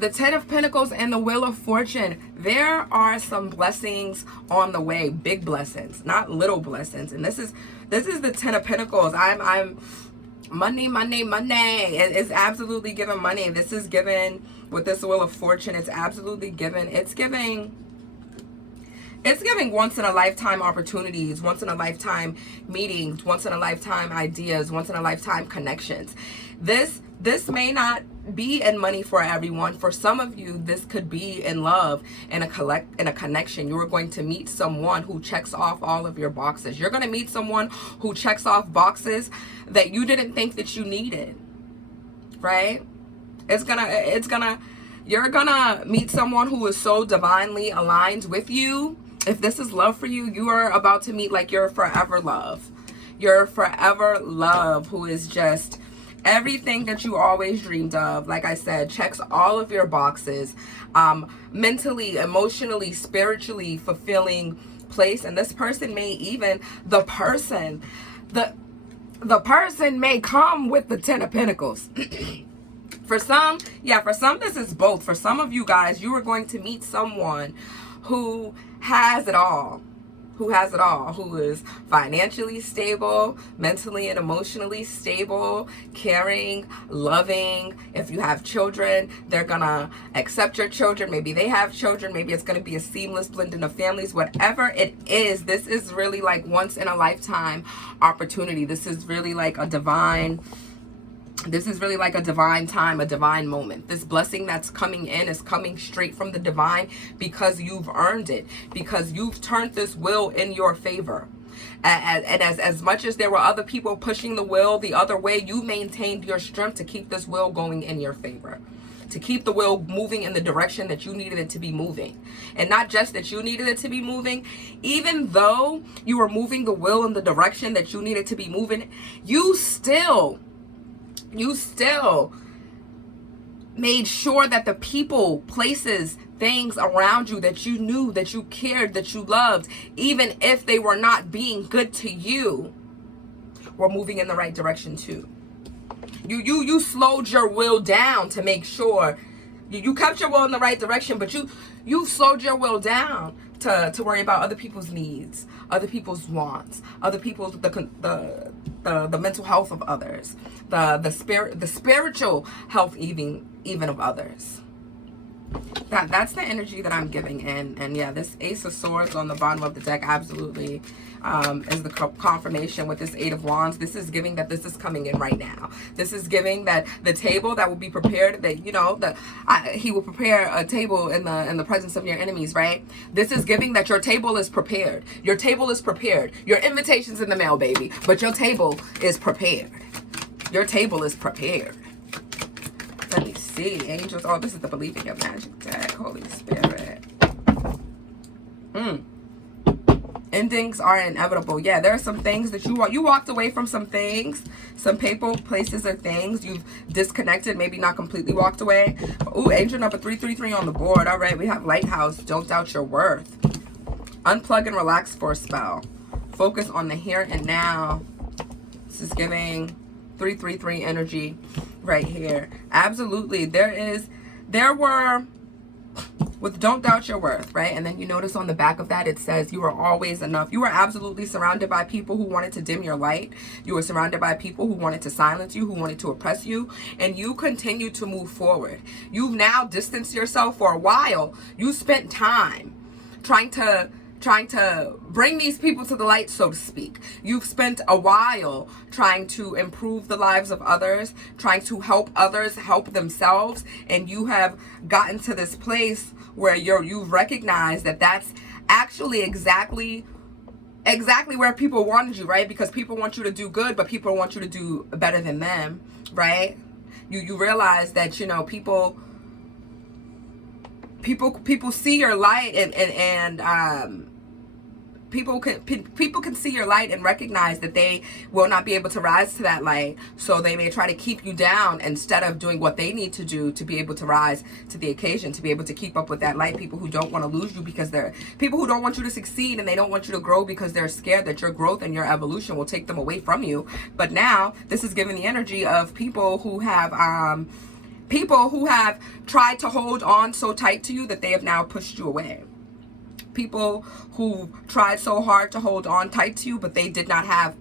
the Ten of Pentacles and the Wheel of Fortune, there are some blessings on the way, big blessings, not little blessings. And this is the Ten of Pentacles. I'm money. It's absolutely giving money. This is given with this Wheel of Fortune. It's absolutely given. It's giving once in a lifetime opportunities, once in a lifetime meetings, once in a lifetime ideas, once in a lifetime connections. This may not be in money for everyone. For some of you, this could be in love and a connection. You are going to meet someone who checks off all of your boxes. You're going to meet someone who checks off boxes that you didn't think that you needed, right? You're gonna meet someone who is so divinely aligned with you. If this is love for you, you are about to meet like your forever love. Your forever love, who is just everything that you always dreamed of. Like I said, checks all of your boxes. Mentally, emotionally, spiritually fulfilling place. And this person may even, the person may come with the Ten of Pentacles. For some, this is both. For some of you guys, you are going to meet someone who has it all, who is financially stable, mentally and emotionally stable, caring, loving. If you have children, they're gonna accept your children. Maybe they have children. Maybe it's gonna be a seamless blending of families. Whatever it is, this is really like once in a lifetime opportunity. This is really like a divine time, a divine moment. This blessing that's coming in is coming straight from the divine because you've earned it, because you've turned this wheel in your favor. And as much as there were other people pushing the wheel the other way, you maintained your strength to keep this wheel going in your favor, to keep the wheel moving in the direction that you needed it to be moving. And not just that you needed it to be moving, even though you were moving the wheel in the direction that you needed to be moving, you still made sure that the people, places, things around you that you knew, that you cared, that you loved, even if they were not being good to you, were moving in the right direction too. You slowed your will down to make sure you kept your will in the right direction, but you slowed your will down to worry about other people's needs, other people's wants, other people's the mental health of others, the spiritual health even of others. That's the energy that I'm giving in. And yeah, this Ace of Swords on the bottom of the deck absolutely is the confirmation with this Eight of Wands. This is giving that this is coming in right now. This is giving that the table that will be prepared, that, you know, he will prepare a table in the presence of your enemies, right? This is giving that your table is prepared. Your table is prepared. Your invitation's in the mail, baby, but your table is prepared. Your table is prepared. Let me see. Angels. Oh, this is the Believing Your Magic deck. Holy Spirit. Endings are inevitable. Yeah, there are some things that you walked away from, some things, some people, places, or things. You've disconnected, maybe not completely walked away. Ooh, angel number 333 on the board. All right, we have Lighthouse. Don't doubt your worth. Unplug and relax for a spell. Focus on the here and now. This is giving 333 energy right here. Absolutely. There were with don't doubt your worth, right? And then you notice on the back of that, it says you are always enough. You were absolutely surrounded by people who wanted to dim your light. You were surrounded by people who wanted to silence you, who wanted to oppress you, and you continue to move forward. You've now distanced yourself for a while. You spent time trying to bring these people to the light, so to speak. You've spent a while trying to improve the lives of others, trying to help others help themselves, and you have gotten to this place where you've recognized that that's actually exactly where people wanted you, right? Because people want you to do good, but people want you to do better than them, right? You realize that, you know, people see your light and people can see your light and recognize that they will not be able to rise to that light, so they may try to keep you down instead of doing what they need to do to be able to rise to the occasion, to be able to keep up with that light. People who don't want to lose you because they're people who don't want you to succeed, and they don't want you to grow because they're scared that your growth and your evolution will take them away from you. But now this is giving the energy of people who have People who have tried to hold on so tight to you that they have now pushed you away. People who tried so hard to hold on tight to you, but they did not have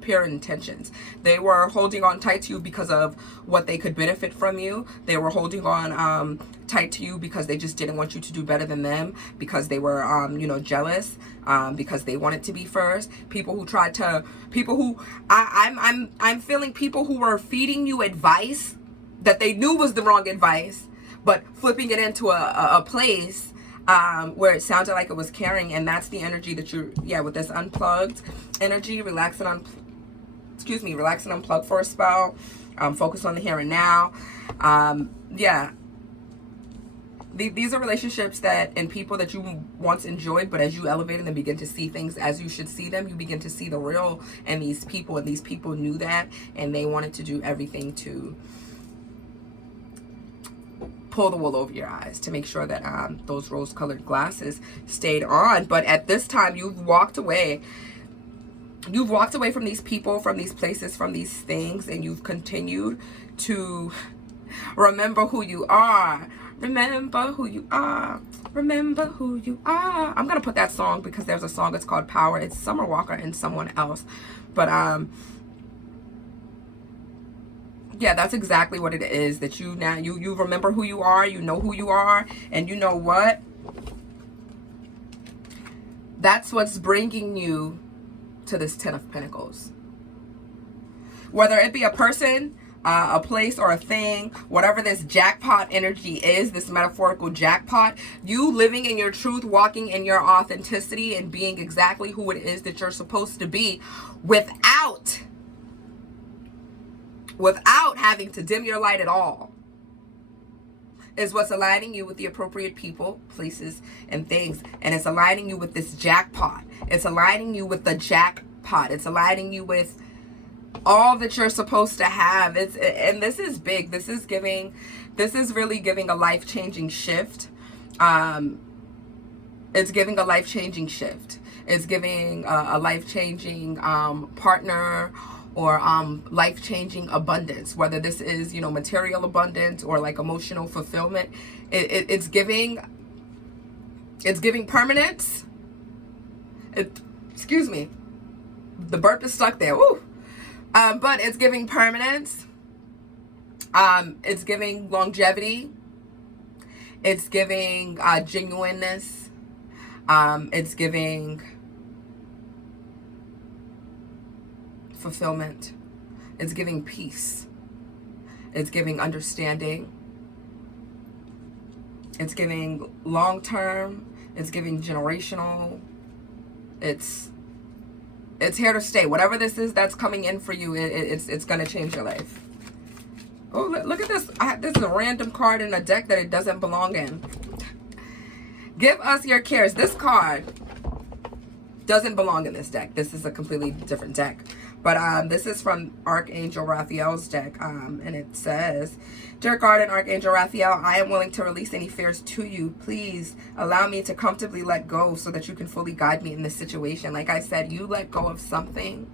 pure intentions. They were holding on tight to you because of what they could benefit from you. They were holding on tight to you because they just didn't want you to do better than them, because they were you know, jealous, because they wanted to be first. People who tried to, people who I'm feeling people who were feeding you advice that they knew was the wrong advice, but flipping it into a place where it sounded like it was caring. And that's the energy that you're, yeah, with this unplugged energy. Relax and relax and unplug for a spell. Focus on the here and now. Yeah, these are relationships that, and people that you once enjoyed, but as you elevate them and begin to see things as you should see them, you begin to see the real in these people, and these people knew that, and they wanted to do everything to pull the wool over your eyes to make sure that those rose-colored glasses stayed on. But at this time, you've walked away. You've walked away from these people, from these places, from these things, and you've continued to remember who you are. Remember who you are. Remember who you are. I'm gonna put that song because there's a song that's called Power. It's Summer Walker and someone else, but yeah, that's exactly what it is. That you now, you remember who you are, you know who you are, and you know what? That's what's bringing you to this Ten of Pentacles. Whether it be a person, a place, or a thing, whatever this jackpot energy is, this metaphorical jackpot, you living in your truth, walking in your authenticity, and being exactly who it is that you're supposed to be without having to dim your light at all, is what's aligning you with the appropriate people, places, and things. And it's aligning you with this jackpot. It's aligning you with the jackpot. It's aligning you with all that you're supposed to have. And this is big. This is really giving a life-changing shift. It's giving a life-changing shift. It's giving a life-changing partner, or life-changing abundance, whether this is, you know, material abundance or like emotional fulfillment. It's giving permanence. Excuse me, the burp is stuck there. Woo. But it's giving permanence. It's giving longevity. It's giving genuineness. It's giving fulfillment. It's giving peace. It's giving understanding. It's giving long-term. It's giving generational. It's here to stay. Whatever this is that's coming in for you, it's going to change your life. Oh, look at this. This is a random card in a deck that it doesn't belong in. Give us your cares. This card doesn't belong in this deck. This is a completely different deck. But this is from Archangel Raphael's deck, and it says, Dear Guardian Archangel Raphael, I am willing to release any fears to you. Please allow me to comfortably let go so that you can fully guide me in this situation. Like I said, you let go of something.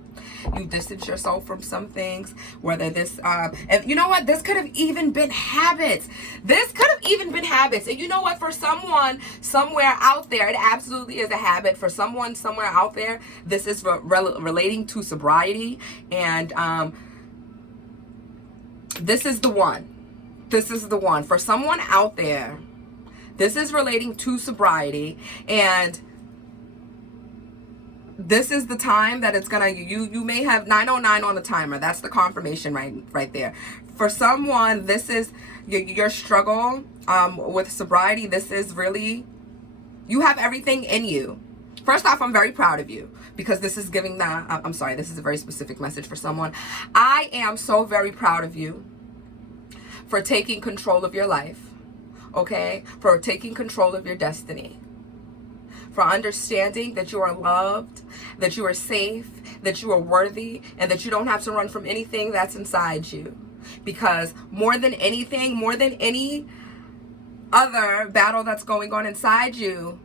You distance yourself from some things, whether this, and you know what? This could have even been habits. This could have even been habits. And you know what? For someone somewhere out there, it absolutely is a habit. For someone somewhere out there, this is relating to sobriety. And this is the one. This is the one. For someone out there, this is relating to sobriety. And this is the time that it's gonna, you may have 9:09 on the timer. That's the confirmation right there. For someone, this is your struggle with sobriety. This is really, you have everything in you. First off, I'm very proud of you, because this is giving that, I'm sorry, this is a very specific message for someone. I am so very proud of you for taking control of your life, okay? For taking control of your destiny. For understanding that you are loved, that you are safe, that you are worthy, and that you don't have to run from anything that's inside you. Because more than anything, more than any other battle that's going on inside you,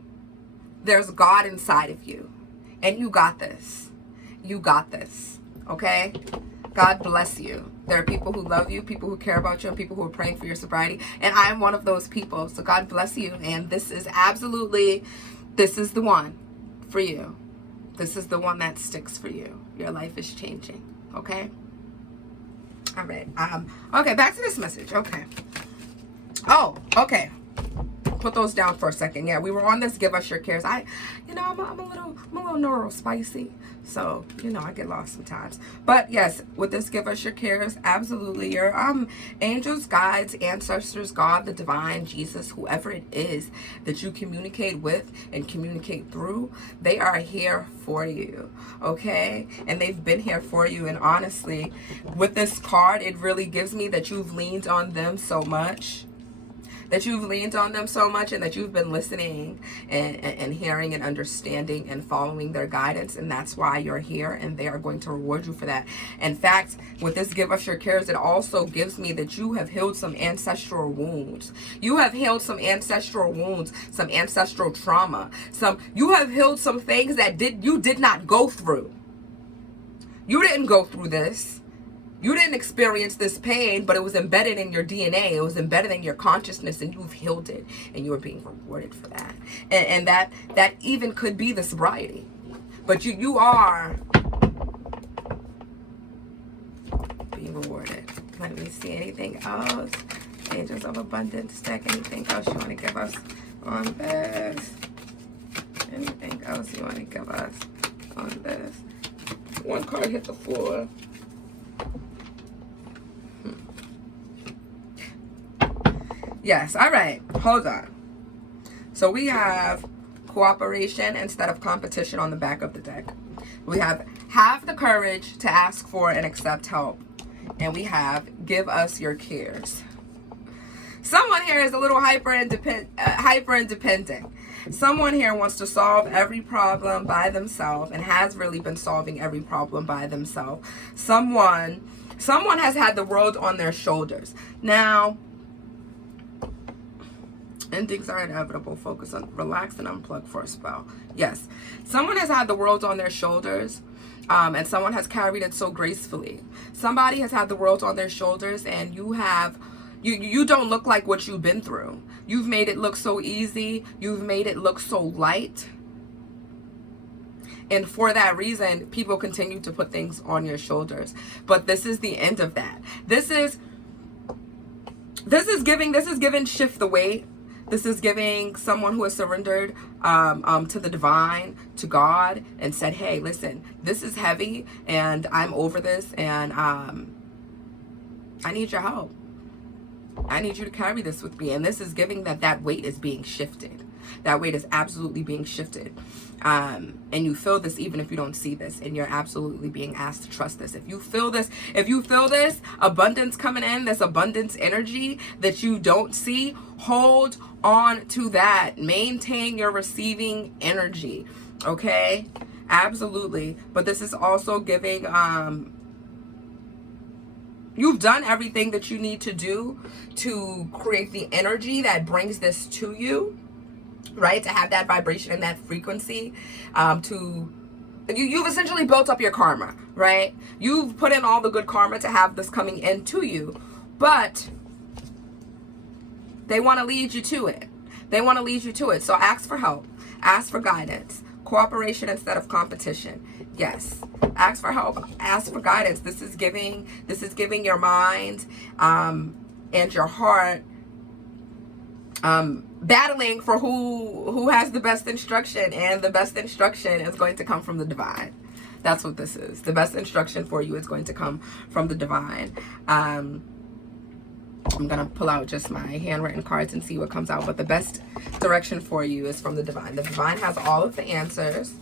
there's God inside of you. And you got this. You got this. Okay? God bless you. There are people who love you, people who care about you, and people who are praying for your sobriety. And I am one of those people. So God bless you. And this is absolutely, this is the one for you. This is the one that sticks for you. Your life is changing. Okay? All right. Okay, back to this message. Okay. Oh, okay. Put those down for a second. Yeah, we were on this give us your cares. I'm a little neuro spicy, so I get lost sometimes. But yes, with this give us your cares, absolutely, your angels, guides, ancestors, God, the divine, Jesus, whoever it is that you communicate with and communicate through, they are here for you. Okay, and they've been here for you. And honestly, with this card, it really gives me that you've leaned on them so much. That you've leaned on them so much, and that you've been listening and hearing and understanding and following their guidance, and that's why you're here, and they are going to reward you for that. In fact, with this give us your cares, it also gives me that you have healed some ancestral wounds. You have healed some ancestral wounds, some ancestral trauma. You have healed some things that you did not go through. You didn't go through this. You didn't experience this pain, but it was embedded in your DNA. It was embedded in your consciousness, and you've healed it, and you are being rewarded for that. And that even could be the sobriety. But you are being rewarded. Let me see anything else. Angels of Abundance deck. Anything else you want to give us on this? Anything else you want to give us on this? One card hit the floor. Yes, all right, hold on. So we have cooperation instead of competition on the back of the deck. We have the courage to ask for and accept help. And we have give us your cares. Someone here is a little hyper independent. Someone here wants to solve every problem by themselves and has really been solving every problem by themselves. Someone has had the world on their shoulders. Now, endings are inevitable. Focus on, relax, and unplug for a spell. Yes, someone has had the world on their shoulders, and someone has carried it so gracefully. Somebody has had the world on their shoulders, and you don't look like what you've been through. You've made it look so easy. You've made it look so light. And for that reason, people continue to put things on your shoulders. But this is the end of that. This is giving shift the weight. This is giving someone who has surrendered to the divine, to God, and said, hey, listen, this is heavy, and I'm over this, and I need your help. I need you to carry this with me. And this is giving that weight is being shifted. That weight is absolutely being shifted. And you feel this even if you don't see this, and you're absolutely being asked to trust this. If you feel this abundance coming in, this abundance energy that you don't see, hold on to that. Maintain your receiving energy. Okay? Absolutely. But this is also giving, you've done everything that you need to do to create the energy that brings this to you. Right? To have that vibration and that frequency, you've essentially built up your karma, right? You've put in all the good karma to have this coming into you, but they want to lead you to it. They want to lead you to it. So ask for help. Ask for guidance. Cooperation instead of competition. Yes. Ask for help. Ask for guidance. This is giving your mind and your heart battling for who has the best instruction, and the best instruction is going to come from the divine. That's what this is. The best instruction for you is going to come from the divine. I'm gonna pull out just my handwritten cards and see what comes out, but the best direction for you is from the divine. The divine has all of the answers,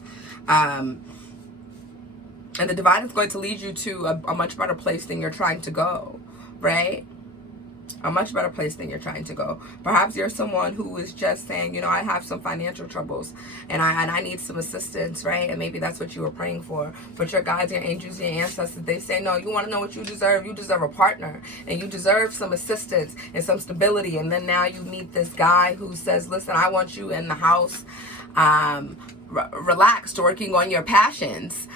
and the divine is going to lead you to a much better place than you're trying to go, right? A much better place than you're trying to go. Perhaps you're someone who is just saying, I have some financial troubles, and I need some assistance, right? And maybe that's what you were praying for. But your guides, your angels, your ancestors, they say, no, you want to know what you deserve? You deserve a partner, and you deserve some assistance and some stability. And then now you meet this guy who says, listen, I want you in the house relaxed working on your passions,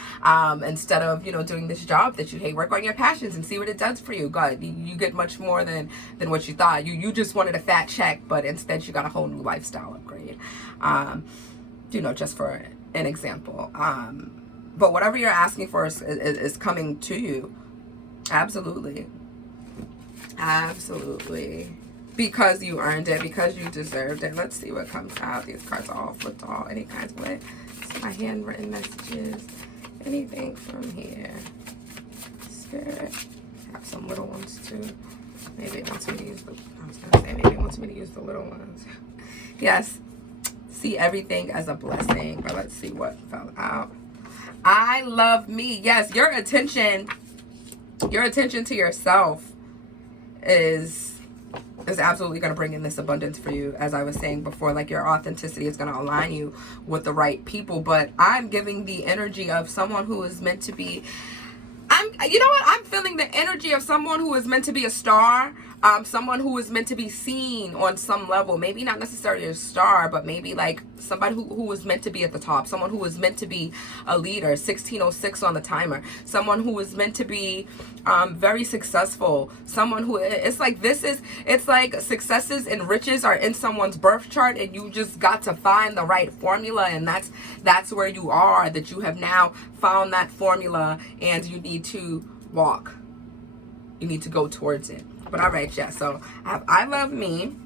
instead of, you know, doing this job that you hate. Work on your passions and see what it does for you. God, you get much more than what you thought. You just wanted a fat check, but instead you got a whole new lifestyle upgrade. You know, just for an example. But whatever you're asking for is coming to you. Absolutely. Absolutely. Because you earned it, because you deserved it. Let's see what comes out. These cards are all flipped all any kinds of way. So my handwritten messages. Anything from here. Spirit. Have some little ones too. Maybe it wants me to use the, I was gonna say, maybe it wants me to use the little ones. Yes. See everything as a blessing. But let's see what fell out. I love me. Yes, your attention to yourself is absolutely going to bring in this abundance for you. As I was saying before, like, your authenticity is going to align you with the right people. But I'm giving the energy of someone who is meant to be, you know what? I'm feeling the energy of someone who is meant to be a star. Someone who is meant to be seen on some level. Maybe not necessarily a star, but maybe like somebody who was meant to be at the top. Someone who was meant to be a leader. 1606 on the timer. Someone who is meant to be very successful. Someone who, it's like successes and riches are in someone's birth chart, and you just got to find the right formula, and that's where you are. That you have now found that formula, and you need to walk. You need to go towards it. But all right, yeah, so I love me.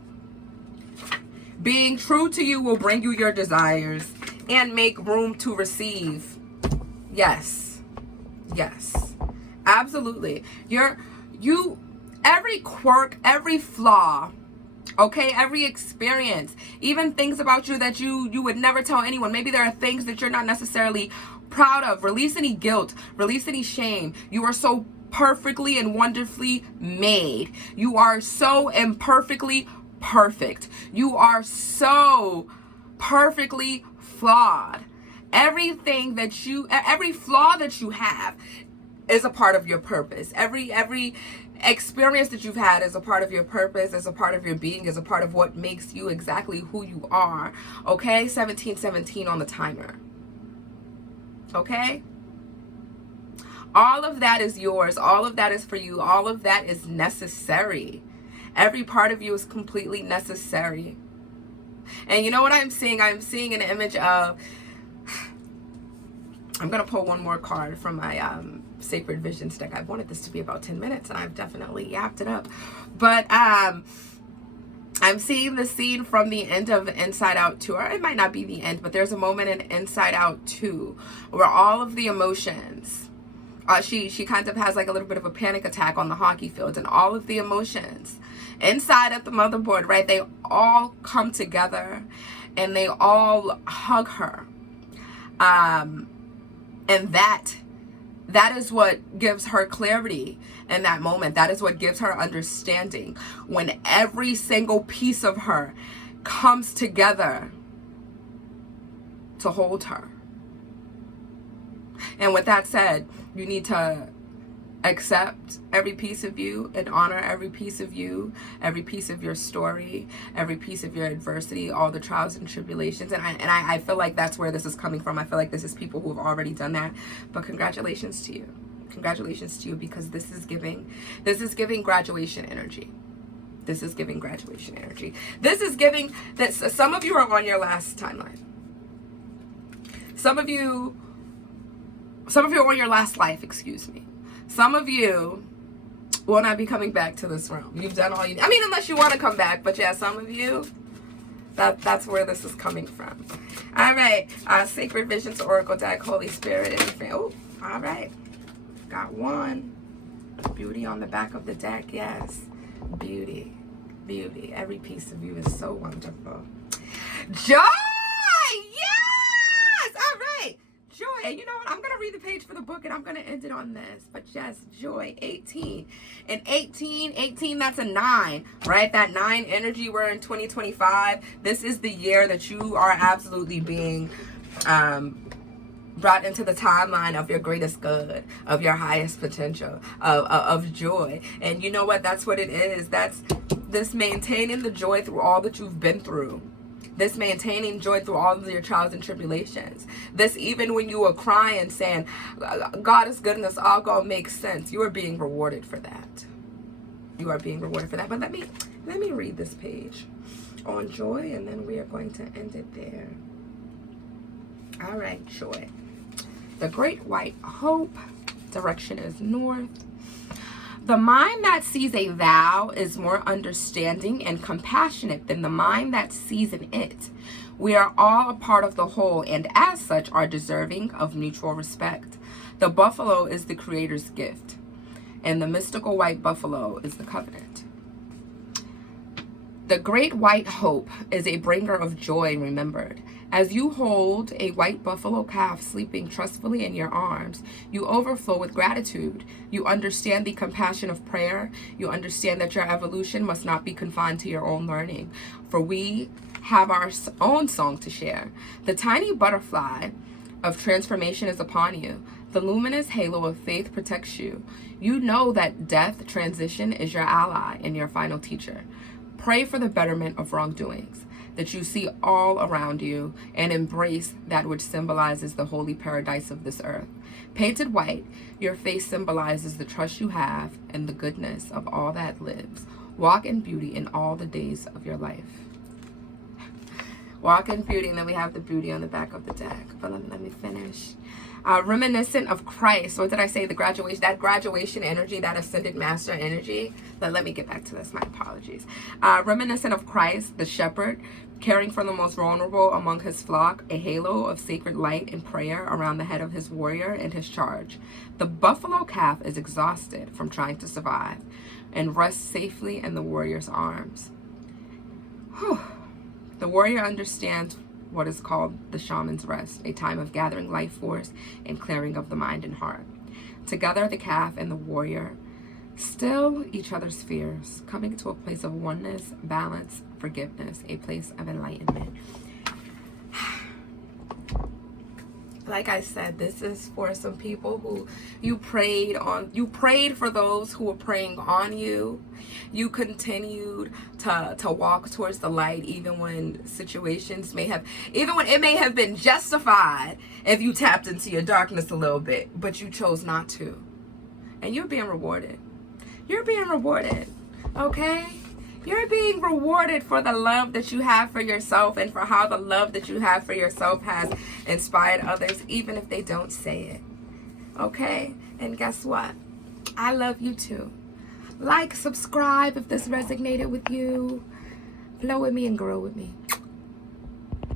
Being true to you will bring you your desires and make room to receive. Yes. Yes. Absolutely. Every quirk, every flaw, okay, every experience, even things about you that you would never tell anyone. Maybe there are things that you're not necessarily proud of. Release any guilt. Release any shame. You are so perfectly and wonderfully made. You are so imperfectly perfect. You are so perfectly flawed. Every flaw that you have is a part of your purpose. Every experience that you've had is a part of your purpose, is a part of your being, is a part of what makes you exactly who you are. Okay? 1717 on the timer. Okay? All of that is yours. All of that is for you. All of that is necessary. Every part of you is completely necessary. And you know what I'm seeing? I'm seeing an image of, I'm going to pull one more card from my Sacred Visions deck. I've wanted this to be about 10 minutes, and I've definitely yapped it up. But I'm seeing the scene from the end of Inside Out 2. Or it might not be the end, but there's a moment in Inside Out 2 where all of the emotions, she kind of has like a little bit of a panic attack on the hockey field, and all of the emotions inside at the motherboard, right, they all come together and they all hug her. And that is what gives her clarity in that moment. That is what gives her understanding, when every single piece of her comes together to hold her. And with that said, you need to accept every piece of you and honor every piece of you, every piece of your story, every piece of your adversity, all the trials and tribulations. And I feel like that's where this is coming from. I feel like this is people who have already done that. But congratulations to you. Congratulations to you, because this is giving graduation energy. This is giving graduation energy. This is giving that some of you are on your last timeline. Some of you are on your last life, excuse me. Some of you will not be coming back to this realm. You've done all you need. I mean, unless you want to come back. But yeah, some of you, that's where this is coming from. All right. Sacred Visions Oracle deck, Holy Spirit. Anything. Oh, all right. Got one. Beauty on the back of the deck. Yes. Beauty. Beauty. Every piece of you is so wonderful. Joy! Yes! All right. Joy. And you know what? I'm going to read the page for the book, and I'm going to end it on this. But yes, joy. 18. And 18, that's a 9, right? That 9 energy. We're in 2025. This is the year that you are absolutely being brought into the timeline of your greatest good, of your highest potential, of joy. And you know what? That's what it is. That's this maintaining the joy through all that you've been through. This maintaining joy through all of your trials and tribulations. This even when you were crying saying, God is good and this all gonna make sense. You are being rewarded for that. You are being rewarded for that. But let me read this page on joy, and then we are going to end it there. All right, joy. The Great White Hope. Direction is north. The mind that sees a thou is more understanding and compassionate than the mind that sees an it. We are all a part of the whole, and as such are deserving of mutual respect. The buffalo is the Creator's gift, and the mystical white buffalo is the covenant. The Great White Hope is a bringer of joy remembered. As you hold a white buffalo calf sleeping trustfully in your arms, you overflow with gratitude. You understand the compassion of prayer. You understand that your evolution must not be confined to your own learning, for we have our own song to share. The tiny butterfly of transformation is upon you. The luminous halo of faith protects you. You know that death, transition, is your ally and your final teacher. Pray for the betterment of wrongdoings, that you see all around you and embrace that which symbolizes the holy paradise of this earth. Painted white, your face symbolizes the trust you have and the goodness of all that lives. Walk in beauty in all the days of your life. Walk in beauty, and then we have the beauty on the back of the deck. But let me finish. Reminiscent of Christ. What did I say? The graduation, that graduation energy, that ascended master energy. Let me get back to this. My apologies. Reminiscent of Christ, the shepherd, caring for the most vulnerable among his flock, a halo of sacred light and prayer around the head of his warrior and his charge. The buffalo calf is exhausted from trying to survive and rests safely in the warrior's arms. Whew. The warrior understands what is called the shaman's rest, a time of gathering life force and clearing of the mind and heart. Together, the calf and the warrior still each other's fears, coming to a place of oneness, balance, forgiveness, a place of enlightenment. Like I said, this is for some people who you prayed for those who were praying on you. You continued to walk towards the light even when situations even when it may have been justified if you tapped into your darkness a little bit, but you chose not to. And you're being rewarded. You're being rewarded, okay? You're being rewarded for the love that you have for yourself and for how the love that you have for yourself has inspired others, even if they don't say it. Okay? And guess what? I love you too. Like, subscribe if this resonated with you. Flow with me and grow with me.